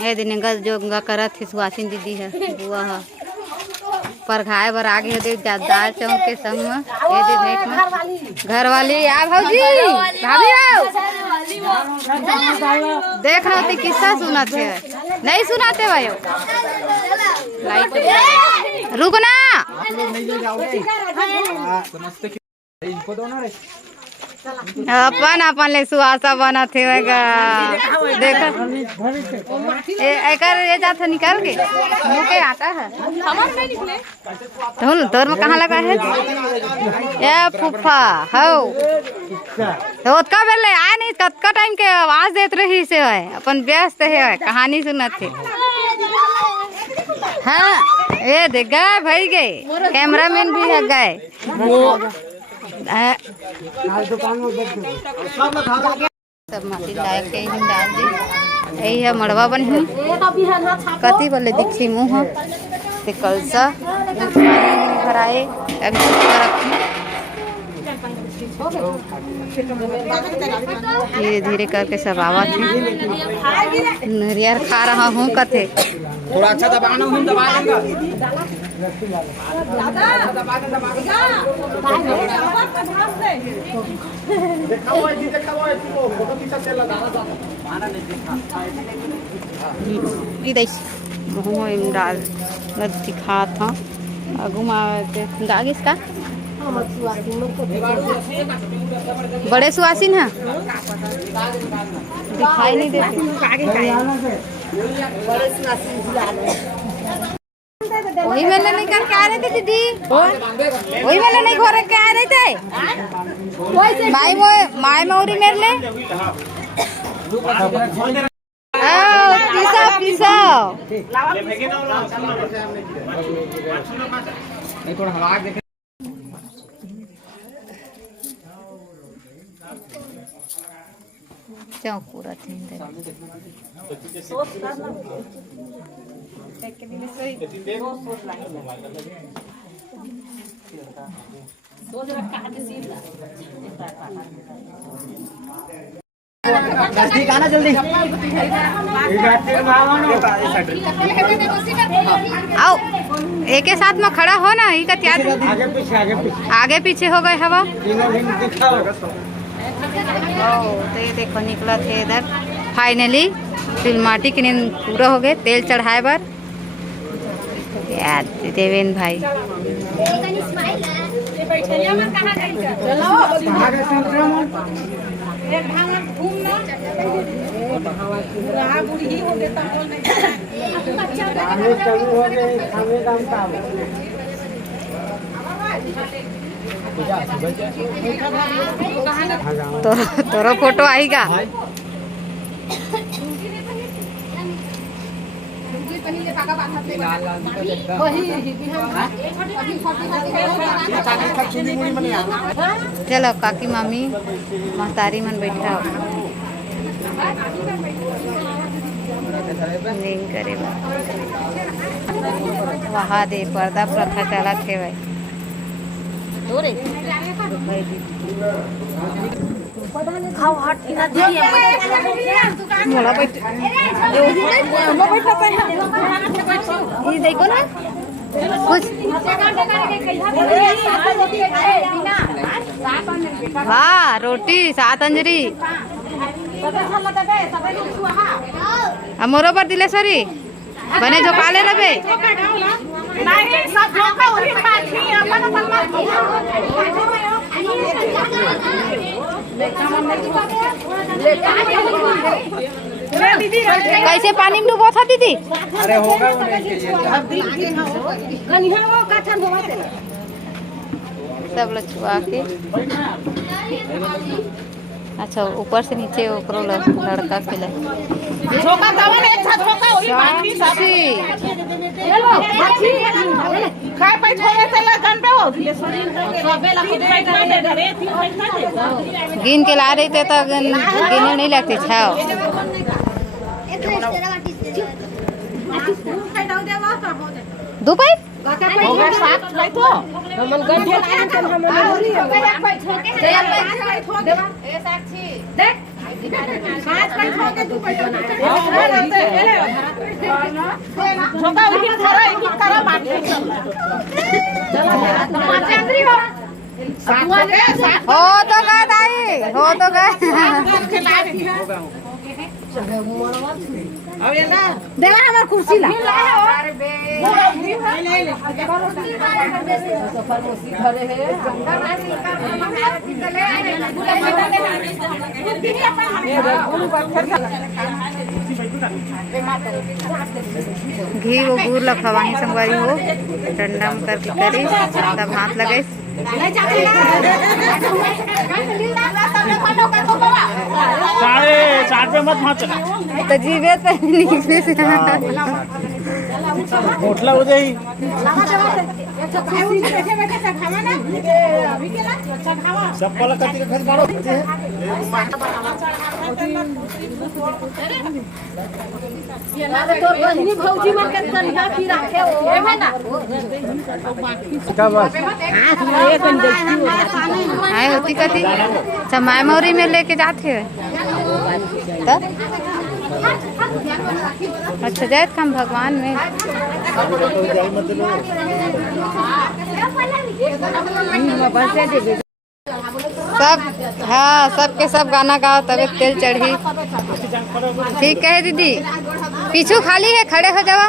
ए दिन जो करत थी सुहासिन दीदी है बुआ है पर घाय बर आगे दे दाल चौक के संग में ये दे देख में घर वाली आ भौजी भाभी आओ देख रहा होती किस्सा सुनाते है नहीं सुनाते भाई लाइट रुकना अपन अपन ले सुहासा बना थे देख ये जाता निकाल के मुँह के आता है तो तोर में कहाँ लगा है ये फुफा हो तो का बेले आए नहीं कतका टाइम के आवाज देते रही से है अपन व्यस्त है कहानी सुनत थे हाँ ये देख गए भाई गए कैमरामैन भी है गए सब माटी लायक के ही डाल दी यही है मड़वा बन कति बोले दिखी मुँह ते कलसा भराए धीरे धीरे करके सब आवा थे नरियर खा रहा हूँ कथे थोड़ा अच्छा दबाना हूँ दबा देगा डाल दिखा था घुमा दाग इसका बड़े सुहासिन है दिखाई नहीं देते वही मेले नहीं करके आ रहे थे दीदी वही मेले नहीं घोर के आ रहे थे माई मौरी मेले पीसा पीसा चौक पूरा थे नजदीक आना जल्दी आओ एक ही साथ में खड़ा हो ना ही का त्याग आगे पीछे हो गए हवा तो ये देखो निकला थे इधर फाइनली फिल्माटी के नींद पूरा हो गए तेल चढ़ाए बार यार देवेन भाई तोरा फोटो आएगा चलो काकी मामी महतारी मन बैठा नहीं करे वहाँ दे पर्दा प्रथा चला थे भाई देखो ना कुछ वाह रोटी सात अंजरी मोरो पर दिलेश्वरी बने जो काले रबे कैसे पानी में डूबो था दीदी अरे होगा सब लोग छुआ के अच्छा ऊपर से नीचे ओकरो लड़का खिला गिन के ला रही थे तो गिने नहीं लगती छाओ दो पाइप हो तो गए ताई, हो तो गए। देगा हमार कुर्सी ला घी वो गुड़ लखवाही संगवारी हो डंडा में करके करी तब हाथ लगे साढ़े 4 पे मत हाथ तो जीवे तो निकले से होटला हो जाई चप्पल कति खरीद मारो तोर बहिनी भौजी मन के तनिया की राखे ओ है ना का बस आए होती कथी चमाय मौरी में लेके जाते हैं तब अच्छा जाए हम भगवान में सब हाँ सबके सब गाना गाओ तबे तेल चढ़ी ठीक है दीदी पीछू खाली है खड़े हो जाओ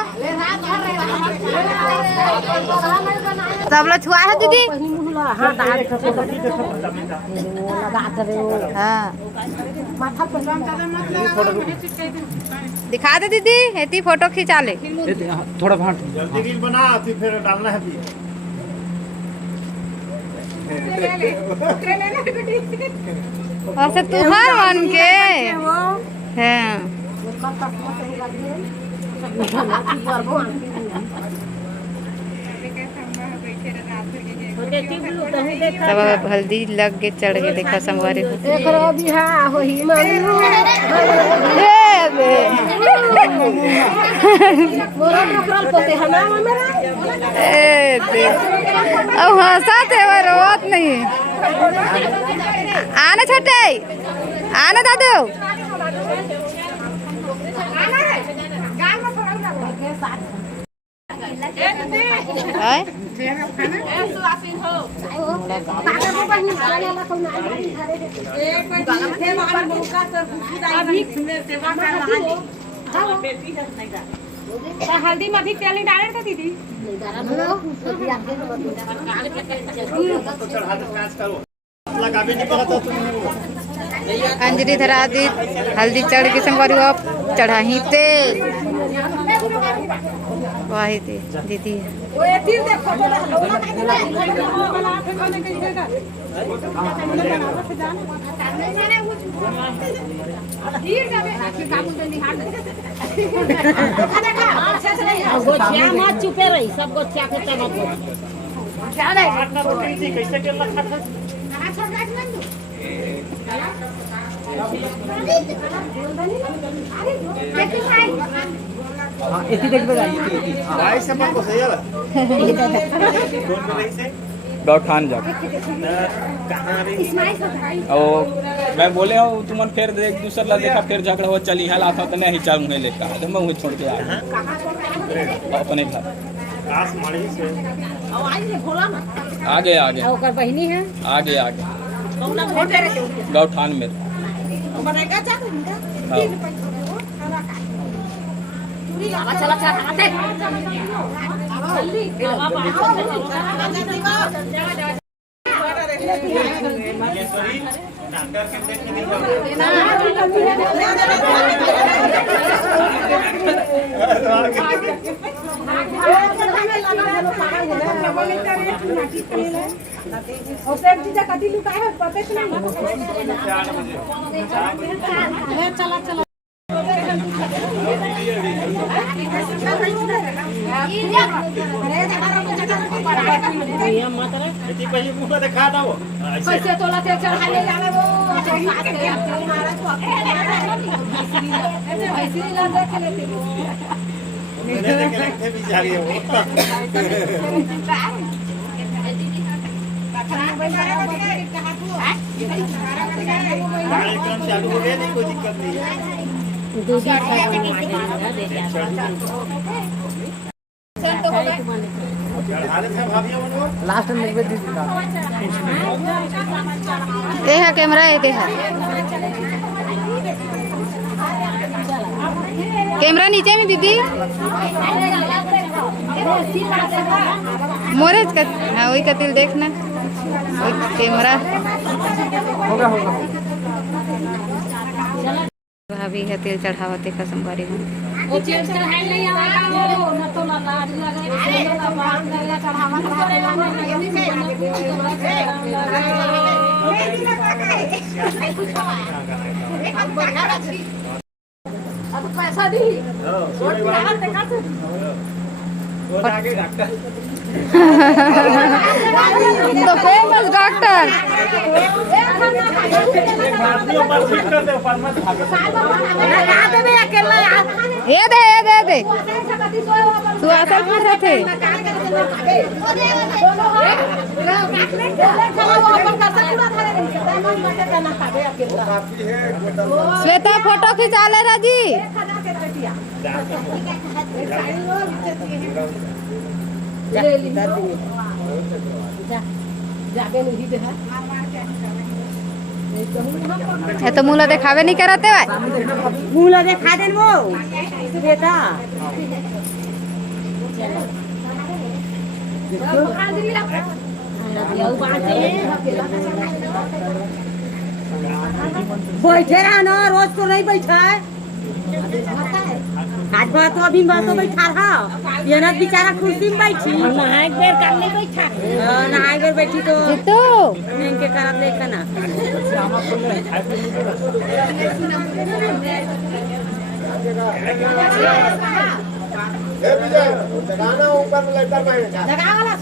सब लोग छुआ है दीदी हाँ दिखा दे दीदी ऐसी फोटो खिंचा ले थोड़ा भाट जल्दी बना फिर डालना है अच्छा तुहार मन के हाँ सब हल्दी लग के चढ़ गए देखा संगवारी अब हंसा थे रोत नहीं आना छोटे आना दादू हल्दी में भी तेल नहीं डाले थे दीदी अंजलि धरा दी हल्दी चढ़ के संगवारी आप चढ़ाही तेल वही थी दीदी चुपे रही सब गोचिया के गौठान जा और मैं बोले हूँ तुमन फिर एक दूसर ला देखा फिर झगड़ा हुआ चली हाल आता तो नहीं चालू नहीं लेता तो मैं वही छोड़ के आ गया अपने घर आगे आगे बहनी है आगे आगे गौठान में चला चला कैसे तोला ते चढ़ा ले जावे वो ऐसी ला देख लेते वो चालू हो गया नहीं कोई दिक्कत नहीं है लास्ट में निकल दीजिएगा। ये है कैमरा, ये है कैमरा नीचे में दीदी। मोरे का हाँ वही का तिल देखना, वही कैमरा। होगा। भाभी है तेल चढ़ावते कसमवारी में। वो चेंज चढ़ाई नहीं आवा वो न तो लाज लगे ना बात लगे चढ़ावा अब पैसा दी तो फेमस डॉक्टर। ये दे सुहासन पूछे थे। श्वेता फोटो खिंचा ले राजी। ये तो मूला देखावे नहीं कराते भाई। मूला देखा देन वो बेटा बैठे रहा ना, रोज तो नहीं बैठा है। आज बात तो अभी बात तो बैठा रहा, ये ना बेचारा कुर्सी में बैठी नहाए बेर करने बैठा, नहाए बेर बैठी तो जीतू इनके करत लेखा ना जगह वाला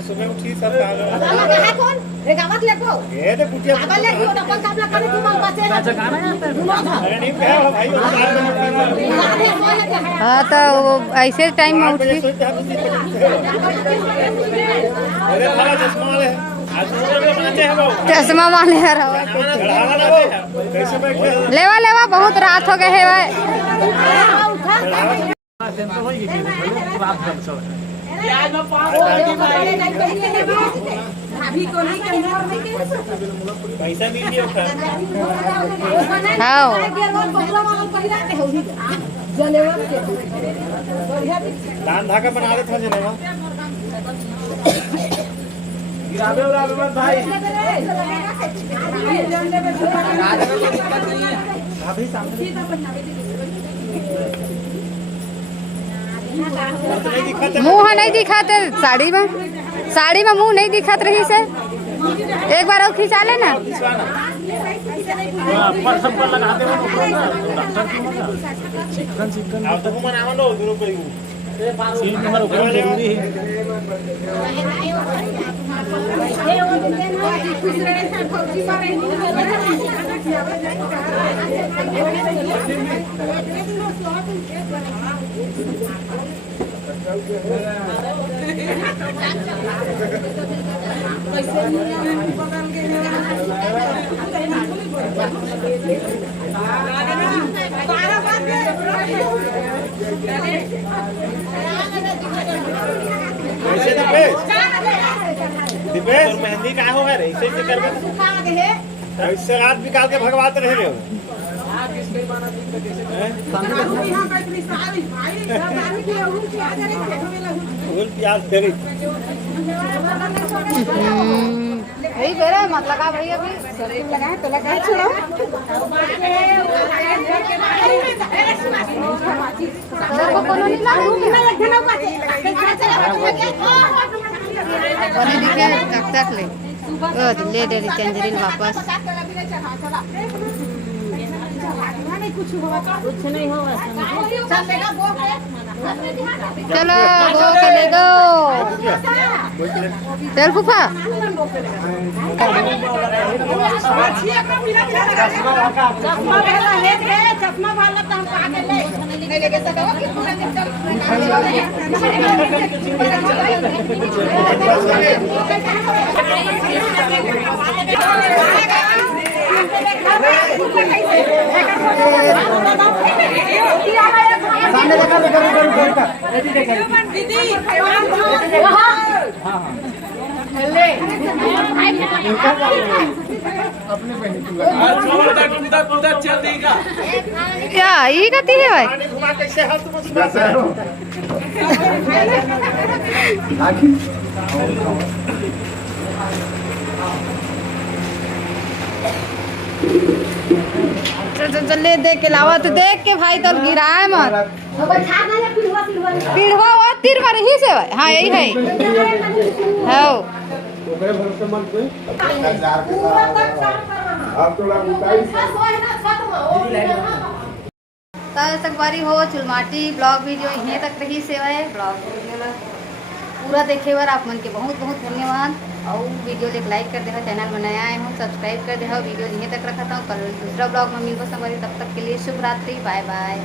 सुबह उठी सब है कौन रे गावत लेको ये तो कुटिया पागल लेको अपन काबला करे तू मां बचे अरे नहीं क्या हो भाई हाँ तो वो ऐसे टाइम में उठी। अरे वाला चश्मा वाले आज तो बनाते हैं वो चश्मा वाले चढ़ावा ना दे कैसे बैठे लेवा लेवा बहुत रात हो गए है भाई। अभी तो नहीं पैसा मिल गया हाँ दान धागा बना देते हैं जनेवा गिरावे उरावे मत भाई अभी सामने मुँह नहीं दिखाते साड़ी में मुँह नहीं दिखत रही से। एक बार और खिंचा लेना। अब तो मनावा लो दोनों पे सीट नंबर ऊपर जरूरी है। दीपेश मेहंदी का हो है ऐसे से करके इससे रात निकाल के भगवाते रह रहे हो फूल प्याज तेरी यही बेरा मत लगा भाई अभी लगाए तो लगाए छोड़ो बने दिखे तक ले ले दे चंजरीन वापस। कुछ नहीं होगा चलो वो के ले दो चल फूफा। चश्मा वाला तो हम आगे ले लेके उधर चल देगा क्या ये कहती है भाई? पानी घुमा कैसे हाल तुम उसमें चल ले देख के लावा तो देख के भाई तो गिराए मत। पीढ़वा वो तीर मारे ही से भाई। हाँ यही है हो तक बारी हो चुलमाटी ब्लॉग वीडियो यहीं तक रही सेवा है। ब्लॉग वीडियो पूरा देखे बार आप मन के बहुत बहुत धन्यवाद। और वीडियो एक लाइक कर दे, चैनल में नया आए हूँ सब्सक्राइब कर दे, वीडियो यहीं तक रखा था। कल दूसरा ब्लॉग में मिलकर संगवारी, तब तक के लिए शुभ रात्रि, बाय बाय।